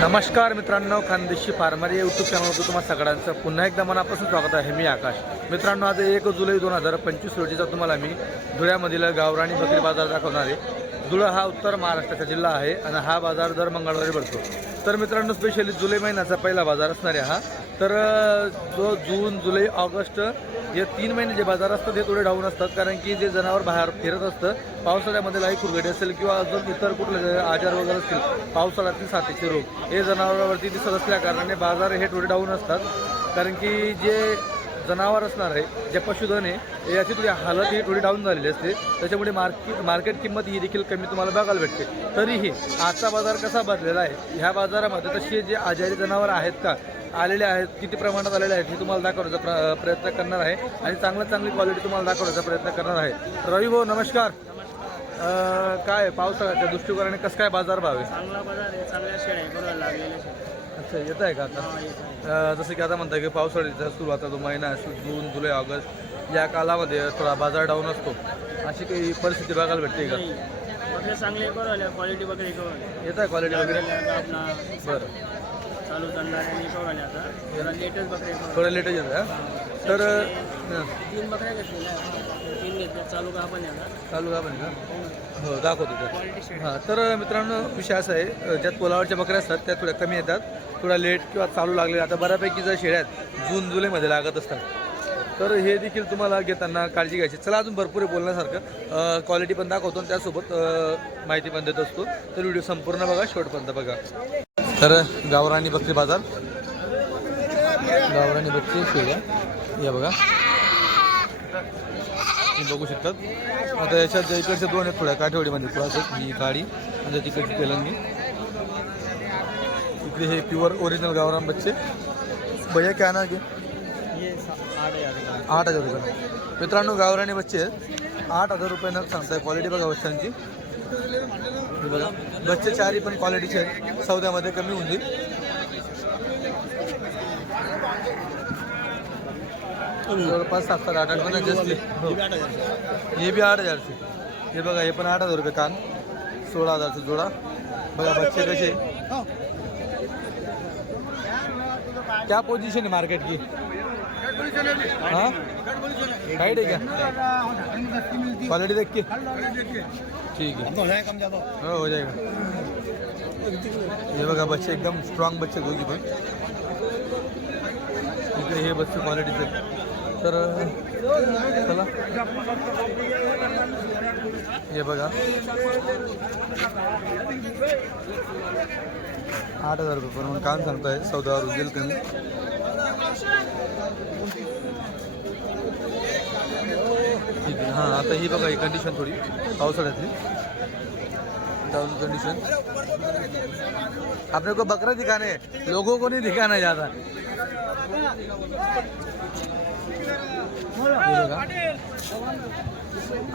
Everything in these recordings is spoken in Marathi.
नमस्कार मित्रांनो खानदेशी फार्मर या यूट्यूब चॅनलवर तुम्हाला सगळ्यांचं पुन्हा एकदा मनापासून स्वागत आहे. मी आकाश. मित्रांनो आज एक जुलै दोन हजार पंचवीस रोजीचा तुम्हाला मी धुळ्यामधील गावराणी बकरी बाजार दाखवणार आहे. धुळा हा उत्तर महाराष्ट्राचा जिल्हा आहे आणि हा बाजार दर मंगळवारी भरतो. तर मित्रांनो स्पेशली जुलै महिन्याचा पहिला बाजार असणार आहे हा तर जो जून जुलै ऑगस्ट या तीन महिने जे बाजार असतात ते थोडे डाऊन असतात. कारण की जे जनावर बाहेर फिरत असतं पावसाळ्यामध्ये लाई खुरगडी असेल किंवा अजून इतर कुठले आजार वगैरे असतील पावसाळ्यातील साथीचे रोग हे जनावरांवरती दिसत असल्या कारणाने बाजार हे थोडे डाऊन असतात. कारण की जे जनावर असणार आहे जे पशुधन आहे याची थोडी हालत ही थोडी डाऊन झालेली असते. त्याच्यामुळे मार्केट मार्केट किंमत ही देखील कमी तुम्हाला बघायला भेटते. तरीही आजचा बाजार कसा बदलेला आहे ह्या बाजारामध्ये तशी जे आजारी जनावर आहेत का आलेले आहेत किती प्रमाणात आलेले आहेत हे तुम्हाला दाखवण्याचा प्र प्रयत्न करणार आहे. आणि चांगल्यात चांगली क्वालिटी तुम्हाला दाखवण्याचा प्रयत्न करणार आहे. रवी भाऊ नमस्कार. काय पावसाळ्याच्या दृष्टिकोनाने कसं काय बाजार भाव आहे? चांगला बाजार आहे चांगल्या शेळ्या आहे बरोबर लागलेल्या शेळ्या अच्छा येत आहे का आता? जसं की आता म्हणताय की पावसाळ्याचा सुरुवात जो महिना असतो जून जुलै ऑगस्ट या कालामध्ये थोडा बाजार डाऊन असतो. अशी काही परिस्थिती बघायला भेटते का? चांगले क्वालिटी करू येत आहे क्वालिटी वगैरे? बरं. चालू दंडाऱ्याने करू आले आता. जरा लेटेस्ट बकरी करू थोडं लेटच येत आहे तर हं, तीन बकऱ्या घेतलेल्या तीन घेतल्या. चालू का आपण आता चालू का पण का हो. दाखवतो तर. क्वालिटी शेड हां तर मित्रांनो विषय असा आहे अ, ज्यात पोलावरच्या बकऱ्या असतात त्या थोड्या कमी येतात थोडा लेट किंवा चालू लागले आता बऱ्यापैकी जर शेळ्या आहेत जून जुलैमध्ये लागत असतात. तर हे देखील तुम्हाला घेताना काळजी घ्यायची. चला अजून भरपूर आहे बोलण्यासारखं. क्वालिटी पण दाखवतो आणि त्यासोबत अ, माहिती पण देत असतो. तर व्हिडिओ संपूर्ण बघा शेवटपर्यंत बघा. तर गावराणी बकरी बाजार. गावराणी बकरी शेळ्या. या बघा. तुम्ही बघू शकतात. आता याच्यात इकडच्या दोन आहेत थोड्या काठेवाडीमध्ये थोडासा ही काळी आणि तिकडची तेलंगी. इकडे हे प्युअर ओरिजिनल गावरान बच्चे. भैया काय ना घे हे आठ हजार रुपये. मित्रांनो गावराणी बच्चे आहेत. आठ हजार रुपये सांगताय. क्वालिटी बघा बच्चांची बघा बच्चे चारी पण क्वालिटीचे आहेत. सौद्यामध्ये कमी होऊन जाईल. जवळपास सात सात आठ आठ पण जास्ती हो. हे बी आठ हजारचे हे बघा हे पण आठ हजार रुपये कान. सोळा हजारचा जोडा. बघा बच्चे कसे क्या पोझिशन आहे मार्केट की हाँ है क्या? क्वालिटी देख के। ठीक है। हो हो जाएगा। हे बघा बच्चे एकदम स्ट्रॉंग बच्चे दोघी पण इकडे हे बच्चे क्वालिटीचे तर चला। हे बघा। आठ हज़ार रुपये पण मग काम सांगताय चौदा रुपये कमी ठीक आहे हां आता ही बघा ही कंडिशन थोडी पावसाळ्यातली. डाउन कंडीशन अपने को बकरा दिखाने है लोगों को नहीं दिखाना ज़्यादा. बघा.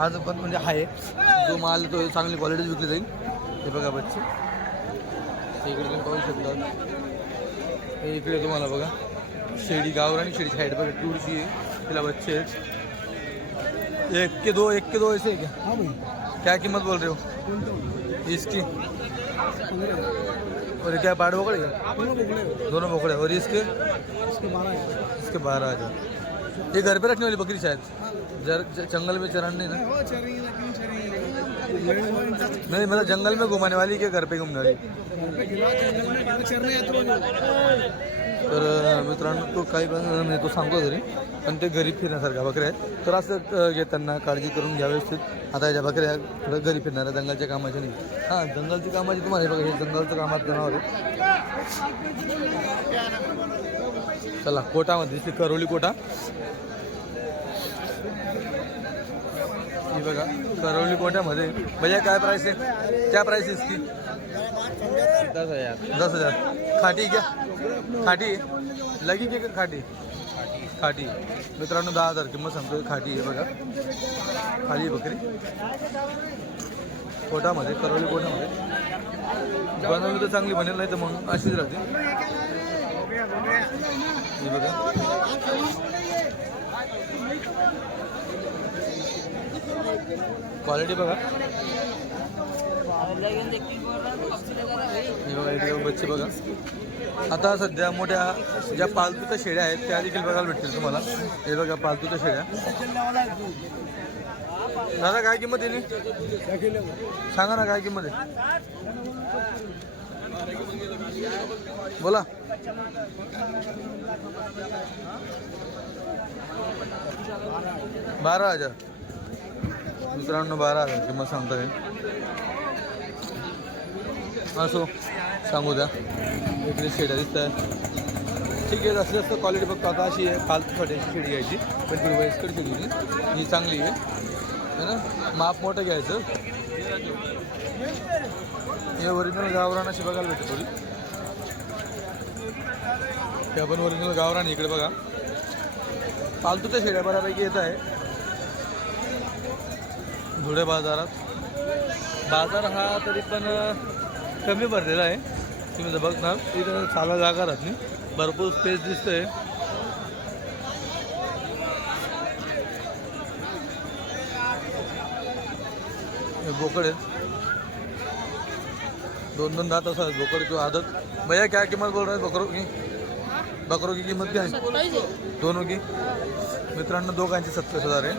आज पण म्हणजे आहे. जो माल तो चांगली क्वालिटीच विकली जाईल. हे बघा बच्चे. इकडे तुम्ही पाहू शकता. हे इकडे तुम्हाला बघा. शेडी गावर आणि शेळी साईड बघा तुळशी आहे. तिला बच्चे आहेत. एक के दो एक के दो ऐसे है क्या? क्या कीमत बोल रहे हो? इसकी? और क्या बाढ़ बोकड़े क्या दोनों बोकड़े और इसके? इसके बारह हज़ार। ये घर पे रखने वाली बकरी शायद? जर जंगल में चरण नहीं ना? नहीं मतलब जंगल में घुमाने वाली क्या घर पे घूमने वाली। तर मित्रांनो तो काही पण तो सांगतो तरी पण ते घरी फिरण्यासारख्या बकऱ्या आहेत. तर असं घेताना काळजी करून घ्या व्यवस्थित. आता याच्या बकऱ्या घरी फिरणाऱ्या जंगलच्या कामाच्या नाही. हां जंगलची कामाची तुम्हाला बघा हे जंगलचं कामात जनावर आहे. चला कोटामध्ये दिसली करवली कोटा ही बघा. करवली कोट्यामध्ये. भैया काय प्राइस आहे? क्या प्राइस आहे इसकी? दस हजार. दस हजार खाटी क्या? खाटी आहे? लगी की खाटी? खाटी. मित्रांनो दहा हजार किंमत सांगतो खाटी आहे बघा. खाली बकरी. कोटामध्ये करवली कोटामध्ये. बनवली तर चांगली बनेल नाही तर मग अशीच राहते. बघा. क्वालिटी बघा. हे बघा इकडे बच्चे बघा. आता सध्या मोठ्या ज्या पालतूच्या शेळ्या आहेत त्या देखील बघायला भेटतील तुम्हाला. हे बघा पालतूच्या शेळ्या. दादा काय किंमत नी? सांगा ना काय किंमत आहे? बोला. बारा हजार. मित्रांनो बारा हजार किंमत सांगता येईल असो सांगू द्या. इकडे शेड्या दिसत आहे ठीक आहे जास्तीत जास्त क्वालिटी बघतो. आता अशी आहे फालतूसाठी अशी शेडी घ्यायची. पण थोडी वयस्कर शेडी ही चांगली आहे. है ना? माप मोठं घ्यायचं. हे ओरिजिनल गावरान अशी बघायला भेटते थोडी. हे पण ओरिजिनल गावरान इकडे बघा. फालतूच्या शेड्या बऱ्यापैकी येत आहे. धुळे बाजारात. बाजार हा तरी पण कमी भरलेला आहे. तुम्ही जर बघणार तिथं चाला जागा राहत नाही. भरपूर स्पेस दिसतंय. बोकड आहेत. दोन दोन दात असतात बोकड किंवा आदत. भैया क्या किंमत बोल रहे की? बकरों की किंमत क्या है दोनों की मित्रांनो दोघांची सत्तावीस हजार आहे.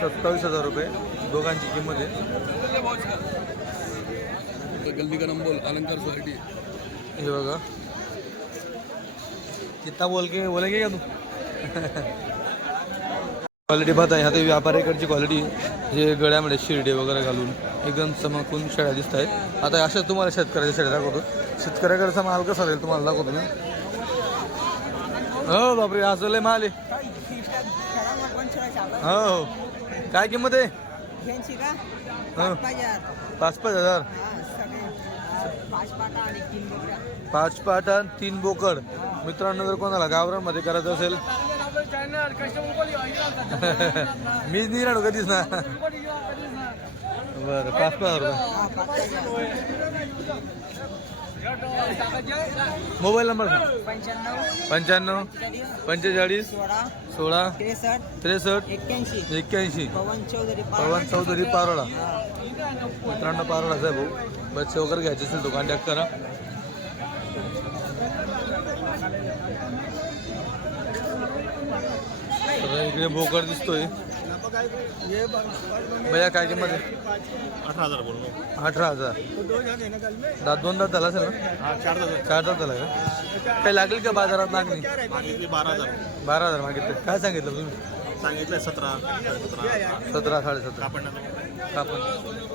सत्तावीस हजार रुपये दोघांची किंमत आहे. गल्ली का नाम बोल अलंकार सोसाइटी हे बघा. कितना बोल के बोलेंगे का तू? क्वालिटी पाहता ह्या ते व्यापाऱ्याकडची क्वालिटी जे गळ्यामध्ये शिरडे वगैरे घालून. एकदम चमकून शेळ्या दिसत आहेत. आता अशा तुम्हाला शेतकऱ्याच्या शेळ्या दाखवतो. शेतकऱ्याकडचा माल कसा राहील तुम्हाला दाखवतो मी. हो बापरे असं लय माल आहे. हो हो. काय किंमत आहे? घ्यायची का? हो. बाजार पाच पाच हजार हा पाच पाटा आणि तीन बोकड्या पाच पाटा तीन बोकड. मित्रांनो जर कोणाला गावरांमध्ये करायचं असेल. मीच राहतो कधीच ना. बरं पाच पाच रुपये. मोबाईल नंबर पंच्याण्णव पंच्याण्णव पंचेचाळीस सोळा त्रेसष्ट त्रेसष्ट एक्क्याऐंशी पवन चौधरी हा. मित्रांनो आहे भाऊ. बच्चे वगैरे घ्यायचे असेल तो कॉन्टॅक्ट करा. इकडे बोकड दिसतोय. भैया काय किंमत आहे? अठरा हज़ार अठरा हज़ार. दात दोन दात झाला असेल ना? चार हज़ार. चार दात झाला का? काही लागेल का बाजारात मागणी? मागितली बारा हज़ार. बारा हज़ार मागितले. काय सांगितलं तुम्ही? सांगितलंय सतरा सतरा सतरा साडेसतरा. कापड कापण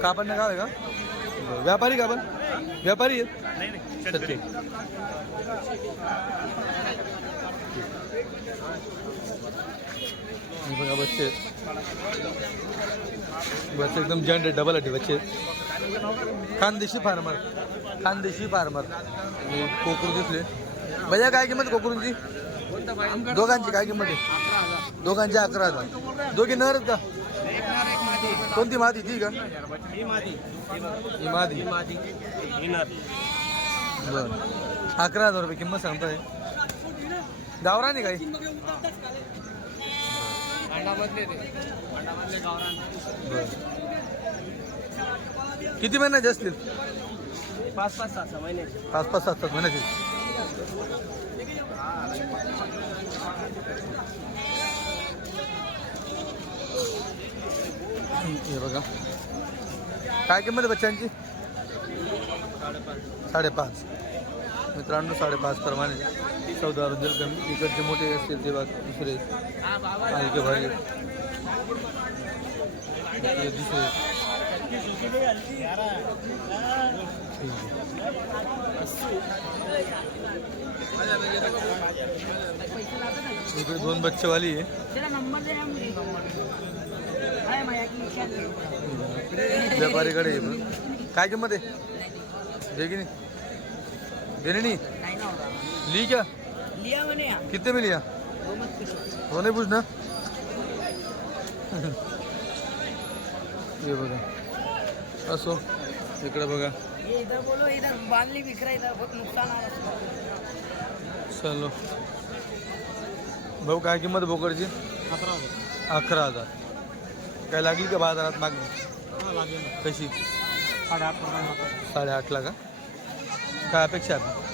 कापण गाव का? व्यापारी का व्यापारी आहेत? सत्य. हे बघा बच्चे. बच्चे एकदम जंड डबल अटी बच्चे. खानदेशी फार्मर. खानदेशी फार्मर. कोकरू दिसले. भैया काय किंमत कोकरूंची दोघांची काय किंमत आहे? दोघांची अकरा हजार. दोघी नर का? कोणती माती ती का? मादी. बर. अकरा हजार रुपये किंमत सांगताय. गावरानी काही? बर किती महिन्याचे असतील? पाच पाच सहा सहा महिन्याचे पाच पाच सात सात महिन्याचे. हे बघा. काय किंमत आहे बच्चांची साडेपाच. मित्रांनो साडेपाच प्रमाणे चौदा रुंदल कमी. इकडचे मोठे असतील ते बाकी दुसरे. हलके भारी दुसरे. इकडे दोन बच्चेवाली आहे. व्यापारीकडे काय किंमत आहे? की नाही? देणे नाही नाही ना होता. ली क्या? लिया म्हणे हा. कितने में लिया. हो नाही पूछना। ये बघा। असो इकडे बघा। ये इधर बोलो इधर बांधली विकरा इधर बहुत नुकसान आ रहा है चलो। भाऊ काय किंमत बोकडची? हजार। अकरा हजार। काय लागली का बाजारात मागणी? हा, ना. कशी? साडेआठ साडेआठला का? काय अपेक्षा आहे?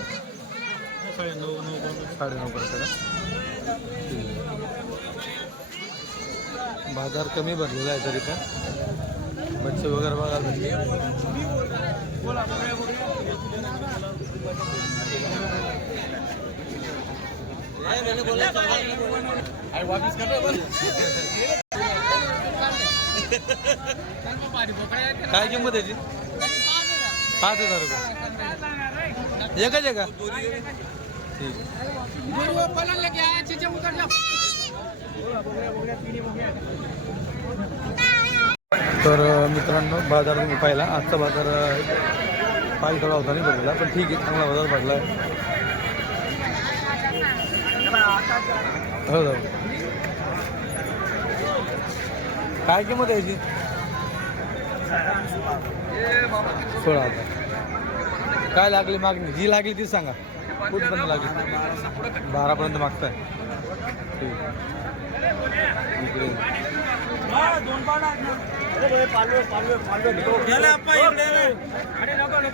साडे नऊ पर्यंत. बाजार कमी भरलेला आहे तरी पण. बच्चे वगैरे भेटले काय किंमत याची पाच हजार रुपये. एकच आहे का तर मित्रांनो बाजार तुम्ही पाहिला. आजचा बाजार पाय पाहिजे थोडा होता नाही बघितला पण ठीक आहे चांगला बाजार भरला आहे हो, हो. काय किंमत आहे सोळा हजार. काय लागली मागणी? जी लागली ती सांगा. कुठपर्यंत लागली. बारापर्यंत मागताय. ठीक इकडे.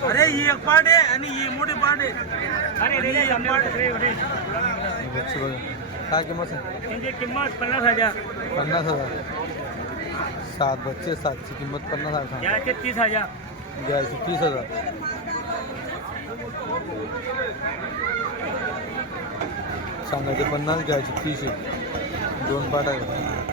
अरे ही एक पार्ट आहे आणि ही मोठी पार्ट आहे. बच्चे बघा काय किंमत त्यांची किंमत पन्नास हजार. पन्नास हजार. सात बच्चे सातची किंमत पन्नास हजार. याचे तीस हजार. द्यायची तीस हजार सांगायचे पन्नास घ्यायचे तीस आहे. दोन पाट आहे